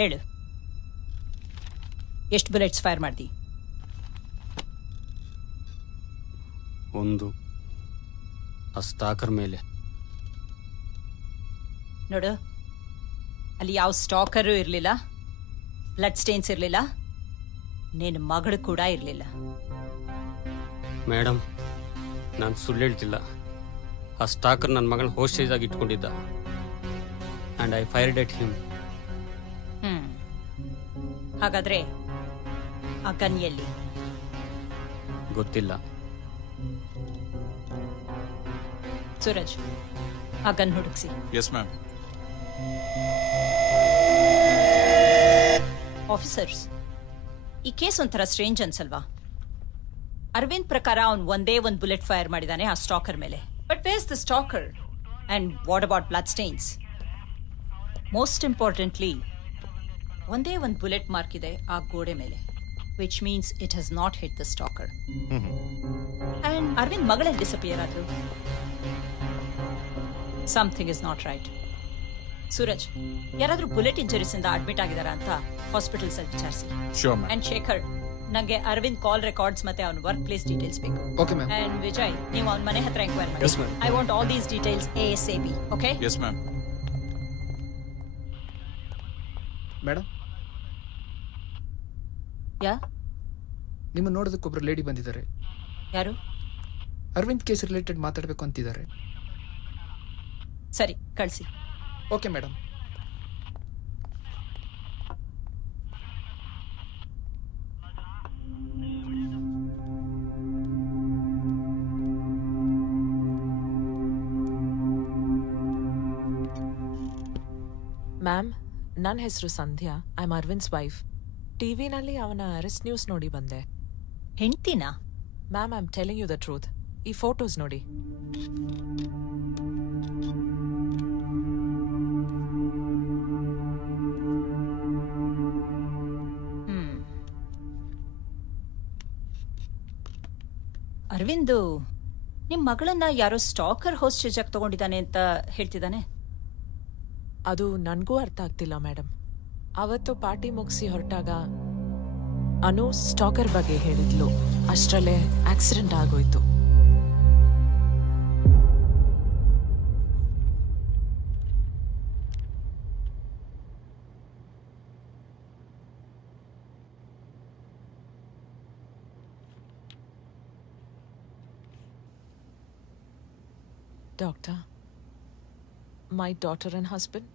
ಹೇಳು, ಎಷ್ಟು bullets fire ಮಾಡ್ದಿ? ಒಂದು ಆ ಸ್ಟಾಕರ್ ಮೇಲೆ. ನೋಡು, ಅಲ್ಲಿ ಯಾವ ಸ್ಟಾಕರು ಇರಲಿಲ್ಲ, ಬ್ಲಡ್ ಸ್ಟೇನ್ಸ್ ಇರಲಿಲ್ಲ, ನಿನ್ನ ಮಗಳು ಕೂಡ ಇರಲಿಲ್ಲ. ಮೇಡಮ್, ನಾನು ಸುಳ್ಳು ಹೇಳ್ತಿಲ್ಲ. ಆ ಸ್ಟಾಕರ್ ನನ್ನ ಮಗಳನ್ನ ಹೋಸ್ಟೇಜ್ ಆಗಿ ಇಟ್ಕೊಂಡಿದ್ದ. And I fired at him. ಹಾಗಾದ್ರೆ ಆ ಗನ್ ಎಲ್ಲಿ? ಗೊತ್ತಿಲ್ಲ. ಸೂರಜ್, ಆ ಗನ್ ಹುಡುಕ್ಸಿ. Yes ma'am. ಆಫೀಸರ್ಸ್, ಈ ಕೇಸ್ ಒಂಥರ ಸ್ಟ್ರೇಂಜ್ ಅನ್ಸಲ್ವಾ? ಅರವಿಂದ್ ಪ್ರಕಾರ ಅವನು ಒಂದೇ ಒಂದು ಬುಲೆಟ್ ಫೈರ್ ಮಾಡಿದಾನೆ ಆ ಸ್ಟಾಕರ್ ಮೇಲೆ. But where's the stalker and what about blood stains? Most importantly, ಒಂದೇ ಒಂದು ಬುಲೆಟ್ ಮಾರ್ಕ್ ಇದೆ ಆ ಗೋಡೆ ಮೇಲೆ, which means it has not hit the stalker. And Arvind ಮಗಳಲ್ಲಿ ಡಿಸಪಿಯರ್ ಆದ್ರು. Something is not right. Suraj, ಯಾರಾದ್ರೂ ಬುಲೆಟ್ ಇಂಜರೀಸ್ ಇಂದ ಅಡ್ಮಿಟ್ ಆಗಿದಾರ ಅಂತ ಹಾಸ್ಪಿಟಲ್ಸ್ ಅಲ್ಲಿ ವಿಚಾರಿಸಿ. Sure ma'am. ಅಂಡ್ ಶೇಖರ್, ನಂಗೆ ಅರವಿಂದ್ ಕಾಲ್ ರೆಕಾರ್ಡ್ಸ್ ಮತ್ತೆ ಅವನ ವರ್ಕ್ ಪ್ಲೇಸ್ ಡೀಟೇಲ್ಸ್ ಬೇಕು. Okay ma'am. ಅಂಡ್ ವಿಜಯ್, ನೀವು ಅವನ ಮನೆ ಹತ್ರ ಎಂಕ್ವೈರ್ ಮಾಡಿ. I want all these details ASAP. Okay? Yes ma'am. Madam, yeah? ನಿಮ್ಮ ನೋಡೋದಕ್ಕೊಬ್ರು ಲೇಡಿ ಬಂದಿದ್ದಾರೆ. ಯಾರು? ಅರವಿಂದ್ ಕೇಸ್ ರಿಲೇಟೆಡ್ ಮಾತಾಡಬೇಕು ಅಂತಿದ್ದಾರೆ. ಸರಿ, ಕಳಿಸಿ. Okay madam. ಮ್ಯಾಮ್, ನನ್ನ ಹೆಸರು Sandhya. I am Arvind's wife. ಟಿವಿನಲ್ಲಿ ಅವನ ಅರೆಸ್ಟ್ ನ್ಯೂಸ್ ನೋಡಿ ಬಂದೆ. ಹೆಂಡ್ತಿನಾ? Ma'am, I am telling you the truth. ಈ ಫೋಟೋಸ್ ನೋಡಿ. ಅರವಿಂದು ನಿಮ್ ಮಗಳನ್ನ ಯಾರೋ ಸ್ಟಾಕರ್ ಹೋಸ್ಟೇಜ್ ಆಗಿ ತಗೊಂಡಿದ್ದಾನೆ ಅಂತ ಹೇಳ್ತಿದ್ದಾನೆ. ಅದು ನನಗೂ ಅರ್ಥ ಆಗ್ತಿಲ್ಲ ಮೇಡಮ್. ಅವತ್ತು ಪಾರ್ಟಿ ಮುಗಿಸಿ ಹೊರಟಾಗ ಅನು ಸ್ಟಾಕರ್ ಬಗ್ಗೆ ಹೇಳಿದ್ಲು. ಅಷ್ಟರಲ್ಲೇ ಆಕ್ಸಿಡೆಂಟ್ ಆಗೋಯ್ತು. Doctor, my daughter and husband.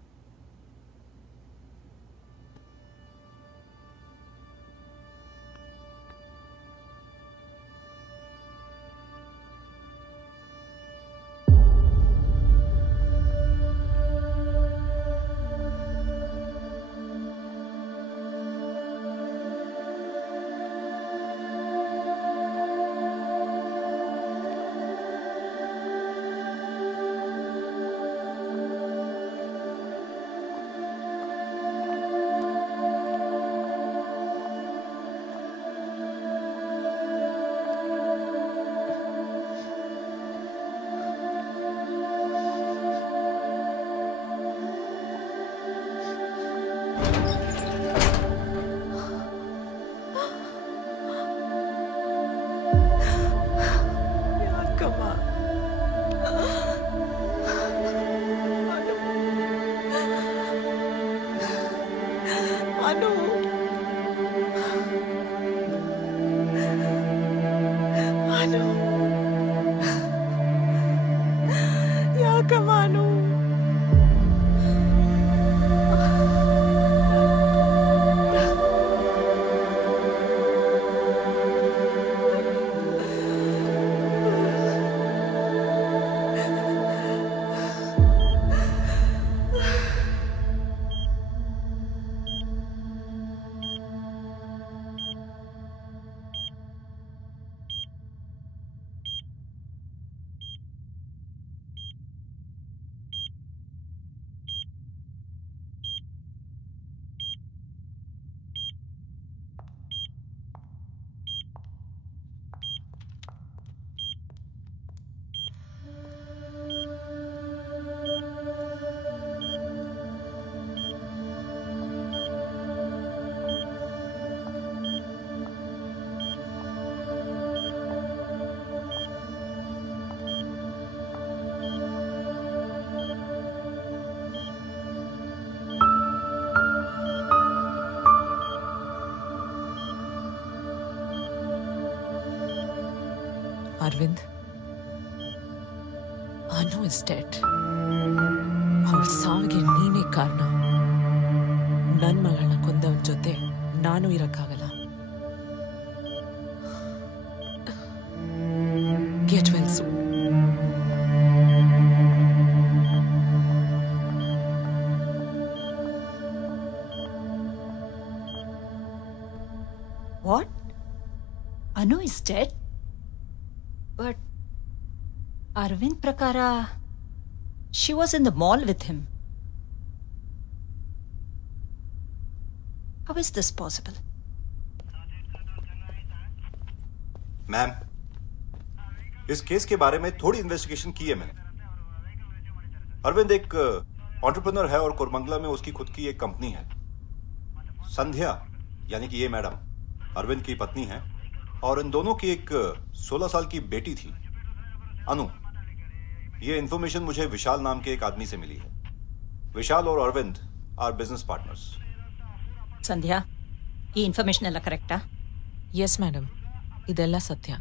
Arvind, Anu is dead. ಅವಳ ಸಾವಿಗೆ ನೀನೇ ಕಾರಣ. ನನ್ನ ಮಗಳನ್ನ ಕೊಂದವನ ಜೊತೆ ನಾನು ಇರಕ್ಕಾಗಲ್ಲ. Get well soon. What? Anu is dead? But Arvind Prakara, she was in the mall with him. How is this possible? Ma'am, इस केस के बारे में थोड़ी इन्वेस्टिगेशन की है मैंने. अरविंद एक एंटरप्रेन्योर है और कोरमंगला में उसकी खुद की एक कंपनी है. संध्या यानी कि ये मैडम अरविंद की पत्नी है और इन दोनों की एक 16 साल की बेटी थी, अनु. ये इन्फॉर्मेशन मुझे विशाल नाम के एक आदमी से मिली है. विशाल और अरविंद आर बिजनेस पार्टनर्स. ಸಂಧ್ಯಾ, ಈ ಇನ್ಫಾರ್ಮೇಶನ್ ಎಲ್ಲ ಕರೆಕ್ಟಾ? ಎಸ್ ಮೇಡಮ್, ಇದೆಲ್ಲ ಸತ್ಯ.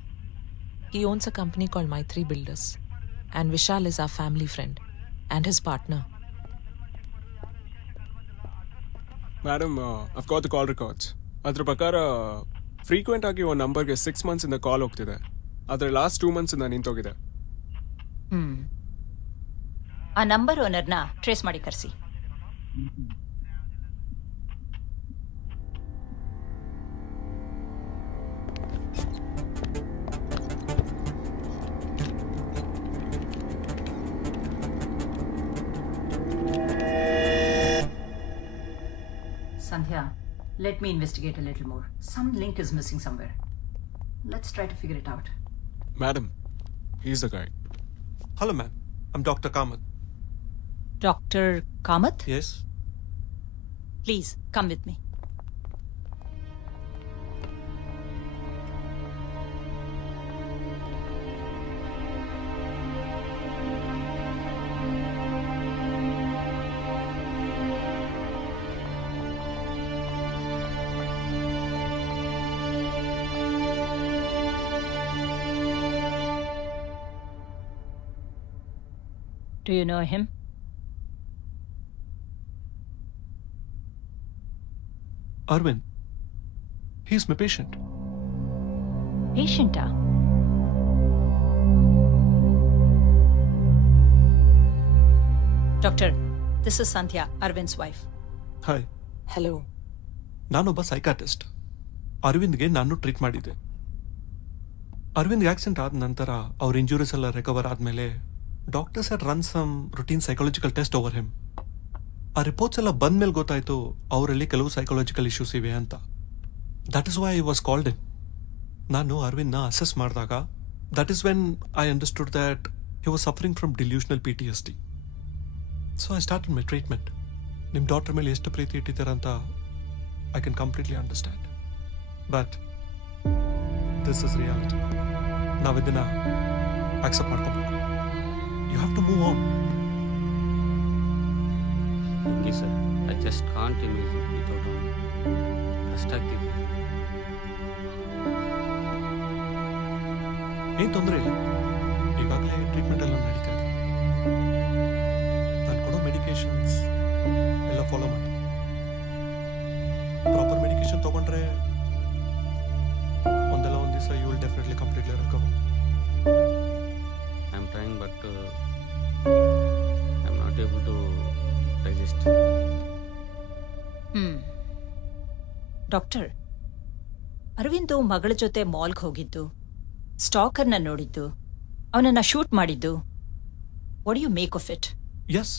He owns a company called Maitri Builders, and Vishal is our family friend and his partner. Madam, I've got the call records. ಅದ್ರ ಪ್ರಕಾರ ಫ್ರೀಕ್ವೆಂಟ್ ಆಗಿ ಒಂದು ನಂಬರ್ಗೆ 6 months ಇಂದ ಕಾಲ್ ಹೋಗ್ತಿದೆ. ಆದರೆ ಲಾಸ್ಟ್ 2 months ಇಂದ ನಿಂತೋಗಿದೆ. ಆ ನಂಬರ್ ಓನರ್ನ ಟ್ರೇಸ್ ಮಾಡಿ ಕರೆಸಿ. Sandhya, let me investigate a little more. Some link is missing somewhere. Let's try to figure it out. Madam, he's the guy. Hello, ma'am. I'm Dr. Kamath. Dr. Kamath? Yes? Please, come with me. Do you know him? Arvind. He's my patient. Patient? Doctor, this is Sandhya, Arvind's wife. Hi. Hello. ನಾನೊಬ್ಬ ಸೈಕಾಟಿಸ್ಟ್. ಅರವಿಂದ್ಗೆ ನಾನು treat ಮಾಡಿದ್ದೆ. ಅರವಿಂದ್ಗೆ accident ಆದ ನಂತರ ಅವ್ರ injuries ಎಲ್ಲ recover ಆದಮೇಲೆ doctors had run some routine psychological test over him. ಆ reports ಎಲ್ಲ ಬಂದ್ಮೇಲೆ ಗೊತ್ತಾಯ್ತು ಅವರಲ್ಲಿ ಕೆಲವು ಸೈಕಾಲಜಿಕಲ್ ಇಶ್ಯೂಸ್ ಇವೆ ಅಂತ. That is why I was called in. ನಾನು ಅರವಿಂದ್ನ ಅಸೆಸ್ ಮಾಡಿದಾಗ that is when I understood that he was suffering from delusional PTSD. So I started my treatment. ನಿಮ್ಮ ಡಾಕ್ಟರ್ ಮೇಲೆ ಎಷ್ಟು ಪ್ರೀತಿ ಇಟ್ಟಿದ್ದಾರಂತ I can completely understand. But this is reality. ನಾವು ಇದನ್ನ ಆಕ್ಸೆಪ್ಟ್ ಮಾಡ್ಕೋಬೇಕು. You have to move on. Okay sir, I just can't imagine without Anu. ಕಷ್ಟ ಆಗ್ತಿದೆ. ಏನು ತೊಂದರೆ ಇಲ್ಲ. ಈಗಾಗಲೇ ಟ್ರೀಟ್ಮೆಂಟ್ ಎಲ್ಲ ನಡೀತಾ ಇದೆ. ನಾನು ಕೊಡೋ ಮೆಡಿಕೇಶನ್ಸ್ ಎಲ್ಲ ಫಾಲೋ ಮಾಡಿ. ಪ್ರಾಪರ್ ಮೆಡಿಕೇಶನ್ ತಗೊಂಡ್ರೆ ಒಂದಲ್ಲ ಒಂದು ದಿವಸ you will definitely completely recover. I am trying but I am not able to digest. Doctor, Aravind ಮಗಳ ಜೊತೆ ಮಾಲ್ಗೆ ಹೋಗಿದ್ದು, ಸ್ಟಾಕರ್ನ ನೋಡಿದ್ದು, ಅವನನ್ನ ಶೂಟ್ ಮಾಡಿದ್ದು, what do you make of it? Yes,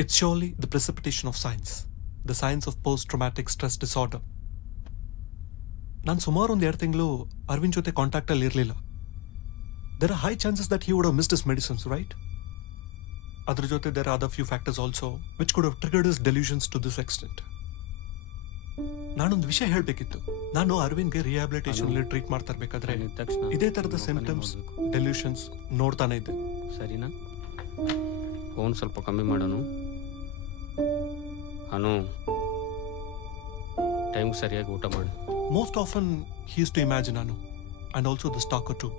it's surely the precipitation of science, the science of post-traumatic stress disorder. ನಾನು ಸುಮಾರು ಒಂದು 2 ತಿಂಗಳು ಅರವಿಂದ್ ಜೊತೆ ಕಾಂಟ್ಯಾಕ್ಟಲ್ಲಿ ಇರಲಿಲ್ಲ. There are high chances that he would have missed his medicines, right? ಅದ್ರ ಜೊತೆ there are other few factors also which could have triggered his delusions to this extent. ನಾನೊಂದು ವಿಷಯ ಹೇಳಬೇಕಿತ್ತು. ನಾನು ಅರವಿಂದ್ಗೆ ರಿಹ್ಯಾಬಿಲಿಟೇಷನಲ್ಲಿ ಟ್ರೀಟ್ ಮಾಡ್ತಾ ಇರಬೇಕಾದ್ರೆ ಇದೇ ಥರದ ಸಿಂಪ್ಟಮ್ಸ್, ಡೆಲ್ಯೂಷನ್ಸ್ ನೋಡ್ತಾನೆ ಇದ್ದೆ. ಸರಿನಾ? ಫೋನ್ ಸ್ವಲ್ಪ ಕಮ್ಮಿ ಮಾಡೋನು. ಅನು, ಟೈಮ್ ಸರಿಯಾಗಿ ಊಟ ಮಾಡಿ. Most often he used to imagine Anu and also the stalker too.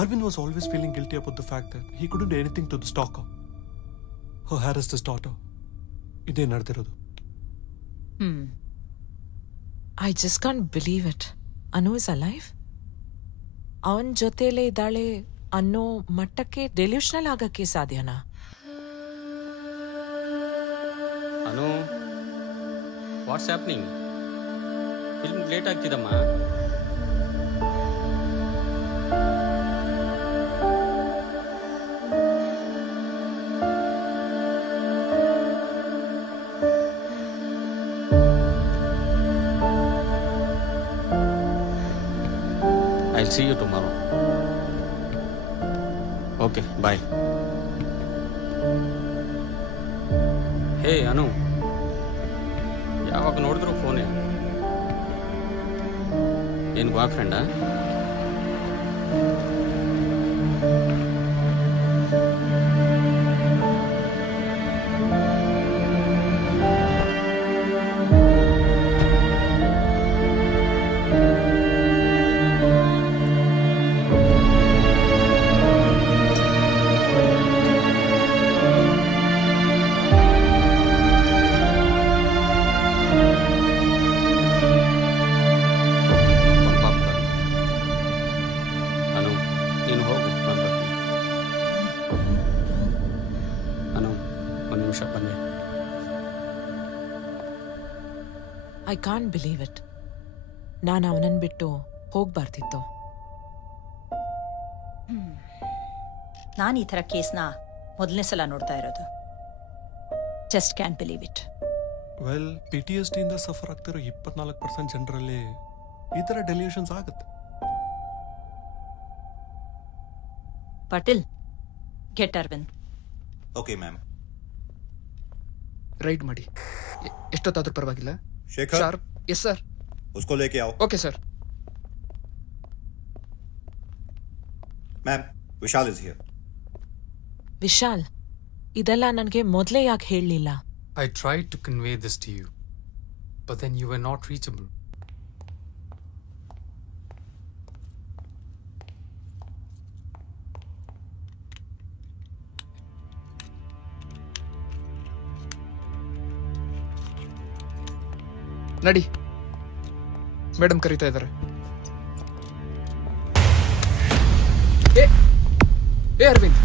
Arvind was always feeling guilty about the fact that he couldn't do anything to the stalker who harassed his daughter. ಇದೇ ನಡೆದಿರೋದು. I just can't believe it. Anu is alive. ಅವನ ಜೊತೆಲೇ ಇದ್ದಾಳೆ ಅನ್ನೋ ಮಟ್ಟಕ್ಕೆ delusional ಆಗಕ್ಕೆ ಸಾಧ್ಯನಾ? Anu, what's happening? Film late ಆಗ್ತಿದಮ್ಮ. I'll see you tomorrow. Okay, bye. Hey, Anu. ಯಾವಾಗ ನೋಡಿದ್ರು ಫೋನೇ. ಏನು ಬಾಯ್ ಫ್ರೆಂಡಾ? I can't believe it. ನಾನು ಅವನನ್ನು ಬಿಟ್ಟು ಹೋಗ್ಬಾರ್ದಿತ್ತು. ನಾನು ಈ ಥರ ಕೇಸ್ನ ಮೊದಲನೇ ಸಲ ನೋಡ್ತಾ ಇರೋದು. Just can believe it. Well, PTSD ಇಂದ ಸಫರ್ ಆಗ್ತಿರೋ 24% ಜನರಲ್ಲಿ ಈ ಥರ ಡೆಲ್ಯೂಷನ್ಸ್ ಆಗುತ್ತೆ. Patil, get Aravind. Okay ma'am. Raid ಮಾಡಿ, ಎಷ್ಟೊತ್ತಾದ್ರೂ ಪರವಾಗಿಲ್ಲ. शेखर शार्प. Yes sir. उसको लेके आओ. Okay sir. Ma'am, Vishal is here. Vishal, ಇದೆಲ್ಲ ನನಗೆ ಮೊದಲೇ ಯಾಕೆ ಹೇಳಲಿಲ್ಲ? I tried to convey this to you, but then you were not reachable. ನಡಿ, ಮೇಡಮ್ ಕರೀತಾ ಇದ್ದಾರೆ. ಏ ಅರವಿಂದ್,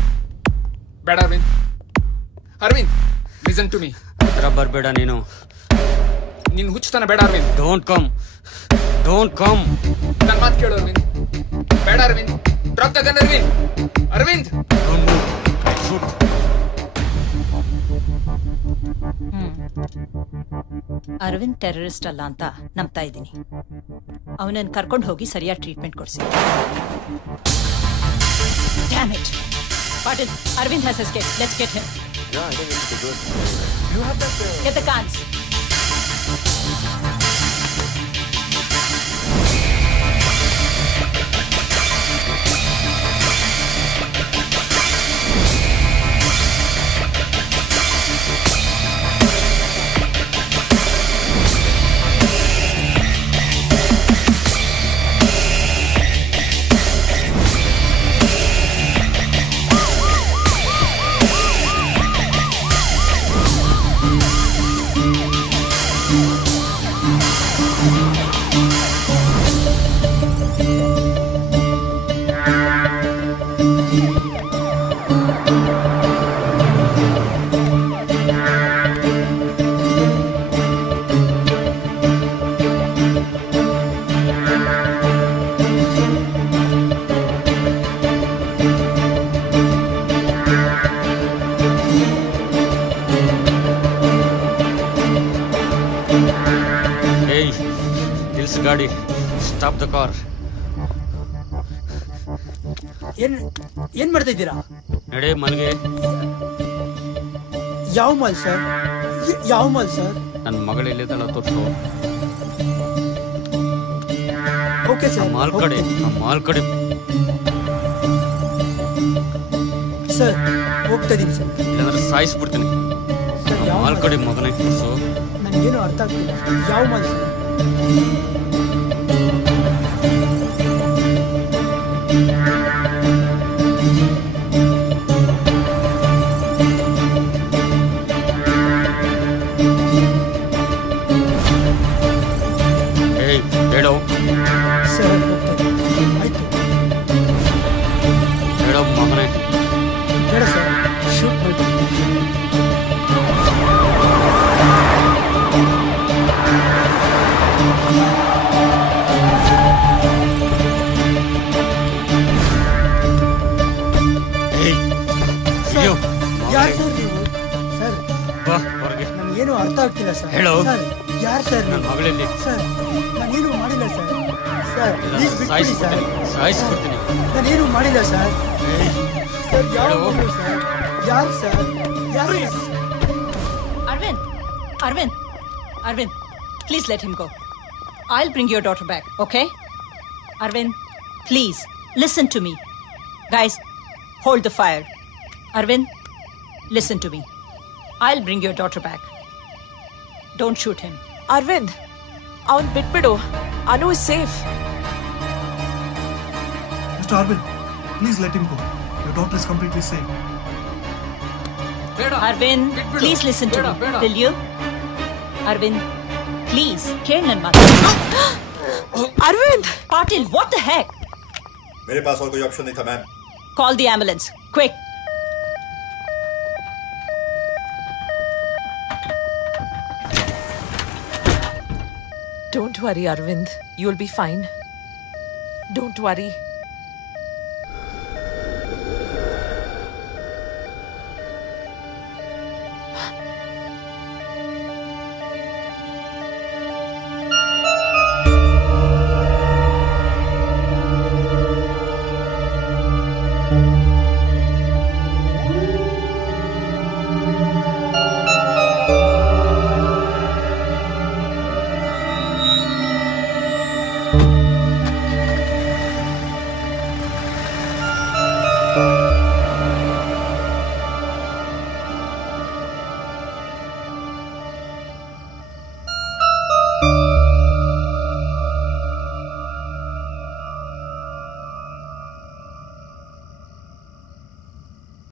ಬೇಡ Aravind. Aravind, listen to me. ಬರಬೇಡ ನೀನು. ನಿನ್ ಹುಚ್ಚುತನ ಬೇಡ Aravind. Don't come, don't come. ನನ್ನ ಮಾತು ಕೇಳು ಅರವಿಂದ್. ಬೇಡ Aravind. Drop the gun Aravind. Aravind, Aravind terrorist ಅಲ್ಲ ಅಂತ ನಂಬ್ತಾ ಇದ್ದೀನಿ. ಅವನನ್ನು ಕರ್ಕೊಂಡು ಹೋಗಿ ಸರಿಯಾದ ಟ್ರೀಟ್ಮೆಂಟ್ ಕೊಡಿಸಿ. Damn it. Patil, Arvind has escaped. Let's get him. Yeah, I think it's good. You have that... Get the guns. ಗಾಡಿ, ಸ್ಟಾಪ್ ದ ಕಾರ್. ಏನ್ ಮಾಡ್ತಾ ಇದ್ದೀರಾ? ನಡೆ ಮಲ್ಗೆ. ಯಾವ ಮಾಲ್ ಸರ್? ಯಾವ ಮಾಲ್ ಸರ್? ನನ್ನ ಮಗಳು ಎಲ್ಲಿದ್ದಾಳ ತೋರಿಸು. Okay sir. ಮಾಲ್ ಕಡೆ, ಮಾಲ್ ಕಡೆ. ಸರ್ ಹೋಗ್ತಾ ಇದೀನಿ ಸರ್. ಇಲ್ಲಾಂದ್ರೆ ಸಾಯಿಸ್ಬಿಡ್ತೀನಿ. ಮಾಲ್ ಕಡೆ ಮಗನೇ ತೋರಿಸು. ನನಗೇನು ಅರ್ಥ ಆಗ್ತಿಲ್ಲ. ಯಾವ ಮಾಲ್ ಸರ್? ಹೇಳೋ ಸರ್ ಹೋಗ್ತೇನೆ ಆಯ್ತು ಹೇಳೋ ಮಗನೇ. ಬೇಡ ಸರ್ ಶೂಟ್ ಮಾಡಿ ಯಾರು ಸರ್ ನೀವು ಸರ್ ಬಾ ಹೊರಗೆ. ನನಗೇನು ಅರ್ಥ ಆಗ್ತಿಲ್ಲ ಸರ್ ಹೇಳು. ಸರ್ ಯಾರು ಸರ್ ನನ್ನ ಮಗಳಲ್ಲಿ ಸರ್ ನಾನೇನು ಮಾಡಿಲ್ಲ ಸರ್ ಸರ್ ಪ್ಲೀಸ್ ಬಿಟ್ಬಿಡಿ ಸರ್ ಸಾಯಿಸ್ಬಿಡ್ತೀನಿ. ನಾನೇನು ಮಾಡಿಲ್ಲ ಸರ್ ಸರ್ ಯಾವ ಹೇಳು. ಮಗು ಸರ್ ಯಾರು ಸರ್ ಯಾರು Arvind, please let him go. I'll bring your daughter back, okay? Arvind, please, listen to me. Guys, hold the fire. Arvind, listen to me. I'll bring your daughter back. Don't shoot him. Arvind ಅವನ್ ಬಿಟ್ಬಿಡು. Anu is safe. Mr. Arvind, please let him go. Your daughter is completely safe. Arvind, please listen to me. Will you? Arvind, please. Care nan mat. Aravind Patil, what the heck? मेरे पास और कोई option नहीं था ma'am. Call the ambulance. Quick. Don't worry, Arvind. You'll be fine. Don't worry.